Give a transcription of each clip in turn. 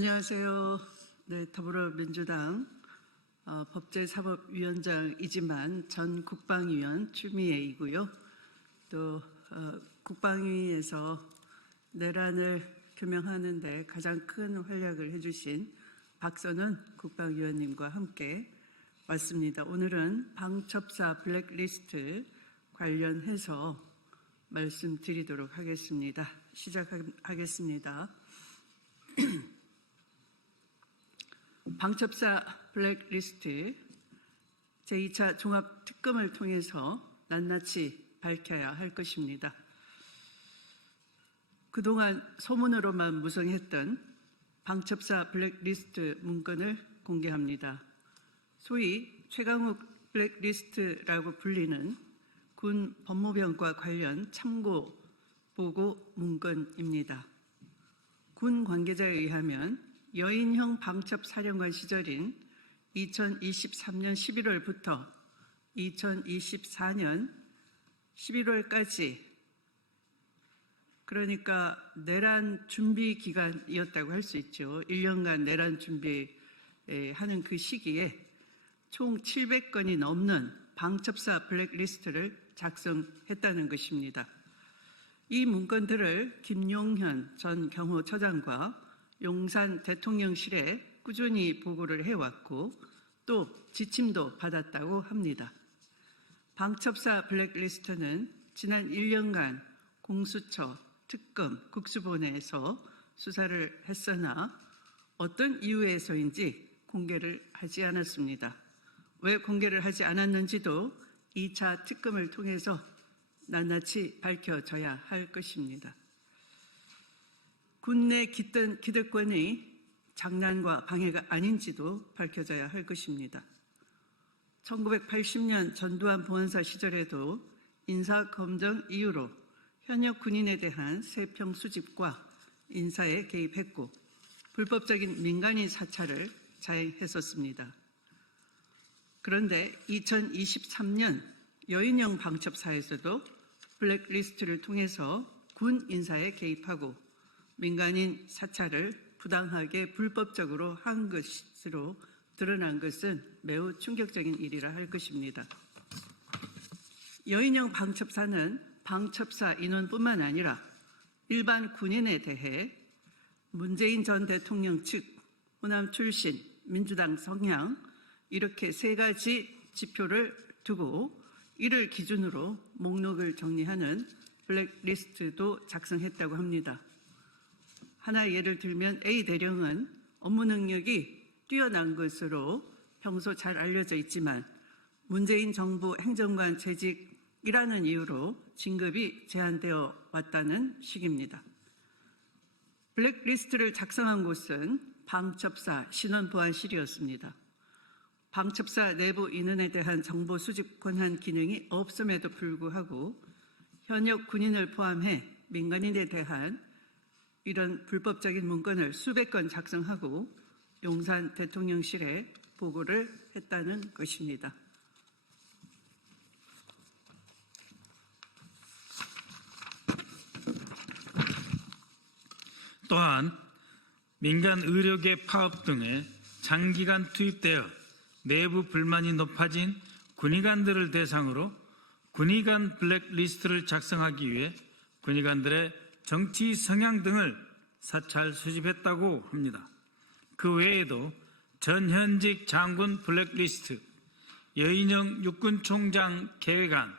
안녕하세요. 네, 더불어민주당 법제사법위원장이지만 전 국방위원 추미애이고요. 또 국방위에서 내란을 규명하는 데 가장 큰 활약을 해주신 박선은 국방위원님과 함께 왔습니다. 오늘은 방첩사 블랙리스트 관련해서 말씀드리도록 하겠습니다. 시작하겠습니다. 방첩사 블랙리스트 제2차 종합특검을 통해서 낱낱이 밝혀야 할 것입니다. 그동안 소문으로만 무성했던 방첩사 블랙리스트 문건을 공개합니다. 소위 최강욱 블랙리스트라고 불리는 군 법무병과 관련 참고 보고 문건입니다. 군 관계자에 의하면 여인형 방첩사령관 시절인 2023년 11월부터 2024년 11월까지, 그러니까 내란 준비 기간이었다고 할 수 있죠. 1년간 내란 준비하는 그 시기에 총 700건이 넘는 방첩사 블랙리스트를 작성했다는 것입니다. 이 문건들을 김용현 전 경호처장과 용산 대통령실에 꾸준히 보고를 해왔고 또 지침도 받았다고 합니다. 방첩사 블랙리스트는 지난 1년간 공수처, 특검, 국수본에서 수사를 했으나 어떤 이유에서인지 공개를 하지 않았습니다. 왜 공개를 하지 않았는지도 2차 특검을 통해서 낱낱이 밝혀져야 할 것입니다. 군내 기득권이 장난과 방해가 아닌지도 밝혀져야 할 것입니다. 1980년 전두환 보안사 시절에도 인사검증 이유로 현역 군인에 대한 세평 수집과 인사에 개입했고 불법적인 민간인 사찰을 자행했었습니다. 그런데 2023년 여인형 방첩사에서도 블랙리스트를 통해서 군 인사에 개입하고 민간인 사찰을 부당하게 불법적으로 한 것으로 드러난 것은 매우 충격적인 일이라 할 것입니다. 여인형 방첩사는 방첩사 인원뿐만 아니라 일반 군인에 대해 문재인 전 대통령 측, 호남 출신, 민주당 성향 이렇게 세 가지 지표를 두고 이를 기준으로 목록을 정리하는 블랙리스트도 작성했다고 합니다. 하나 예를 들면 A 대령은 업무 능력이 뛰어난 것으로 평소 잘 알려져 있지만 문재인 정부 행정관 재직이라는 이유로 진급이 제한되어 왔다는 식입니다. 블랙리스트를 작성한 곳은 방첩사 신원보안실이었습니다. 방첩사 내부 인원에 대한 정보 수집 권한 기능이 없음에도 불구하고 현역 군인을 포함해 민간인에 대한 이런 불법적인 문건을 수백 건 작성하고 용산 대통령실에 보고를 했다는 것입니다. 또한 민간 의료계 파업 등에 장기간 투입되어 내부 불만이 높아진 군의관들을 대상으로 군의관 블랙리스트를 작성하기 위해 군의관들의 정치 성향 등을 사찰 수집했다고 합니다. 그 외에도 전현직 장군 블랙리스트, 여인형 육군총장 계획안,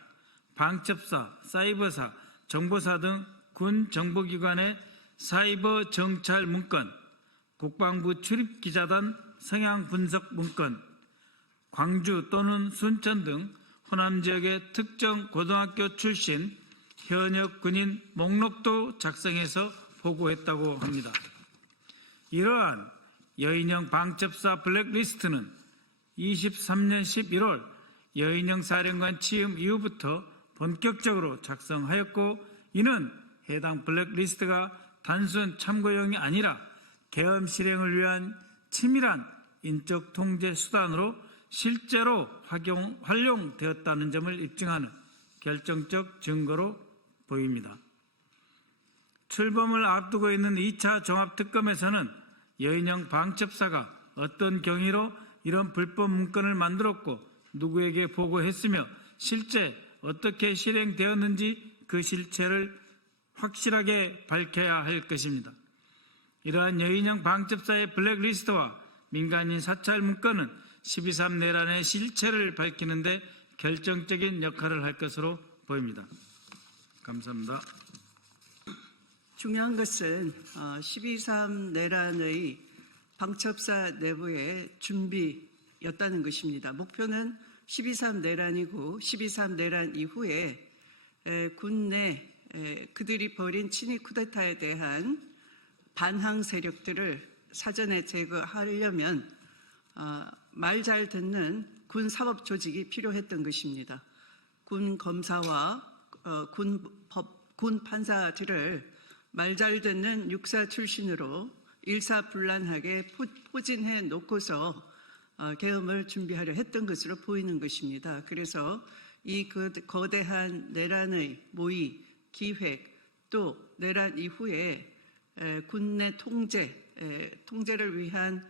방첩사, 사이버사, 정보사 등 군 정보기관의 사이버 정찰 문건, 국방부 출입기자단 성향 분석 문건, 광주 또는 순천 등 호남 지역의 특정 고등학교 출신 현역 군인 목록도 작성해서 보고했다고 합니다. 이러한 여인형 방첩사 블랙리스트는 23년 11월 여인형 사령관 취임 이후부터 본격적으로 작성하였고 이는 해당 블랙리스트가 단순 참고용이 아니라 계엄 실행을 위한 치밀한 인적 통제 수단으로 실제로 활용되었다는 점을 입증하는 결정적 증거로 보입니다. 출범을 앞두고 있는 2차 종합특검에서는 여인영 방첩사가 어떤 경위로 이런 불법 문건을 만들었고 누구에게 보고했으며 실제 어떻게 실행되었는지 그 실체를 확실하게 밝혀야 할 것입니다. 이러한 여인영 방첩사의 블랙리스트와 민간인 사찰 문건은 12.3 내란의 실체를 밝히는 데 결정적인 역할을 할 것으로 보입니다. 감사합니다. 중요한 것은 12.3 내란의 방첩사 내부의 준비였다는 것입니다. 목표는 12.3 내란이고 12.3 내란 이후에 군 내 그들이 벌인 친위 쿠데타에 대한 반항 세력들을 사전에 제거하려면 말 잘 듣는 군 사법 조직이 필요했던 것입니다. 군 검사와 군 판사들을 말 잘 듣는 육사 출신으로 일사불란하게 포진해 놓고서 계엄을 준비하려 했던 것으로 보이는 것입니다. 그래서 이 거대한 내란의 모의, 기획, 또 내란 이후에 군내 통제를 위한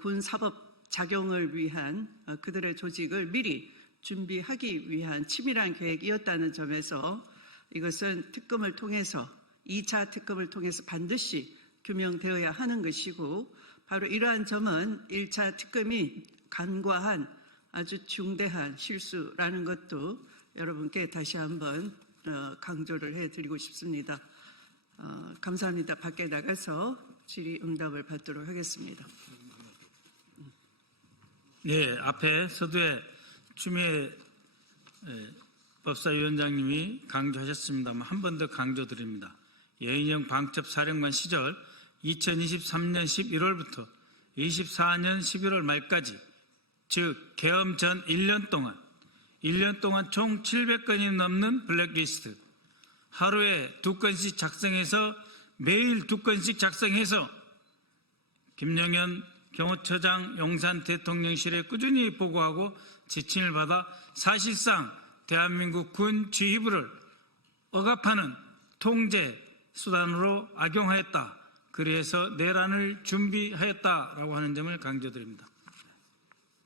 군 사법 작용을 위한 그들의 조직을 미리 준비하기 위한 치밀한 계획이었다는 점에서 이것은 특검을 통해서 2차 특검을 통해서 반드시 규명되어야 하는 것이고 바로 이러한 점은 1차 특검이 간과한 아주 중대한 실수라는 것도 여러분께 다시 한번 강조를 해드리고 싶습니다. 감사합니다. 밖에 나가서 질의응답을 받도록 하겠습니다. 예, 앞에 서두에 추미애 법사위원장님이 강조하셨습니다만 한 번 더 강조드립니다. 여인영 방첩사령관 시절 2023년 11월부터 24년 11월 말까지 즉 계엄 전 1년 동안 총 700건이 넘는 블랙리스트 하루에 2건씩 작성해서 매일 2건씩 작성해서 김영현 경호처장 용산 대통령실에 꾸준히 보고하고 지침을 받아 사실상 대한민국 군 지휘부를 억압하는 통제 수단으로 악용하였다. 그래서 내란을 준비하였다라고 하는 점을 강조드립니다.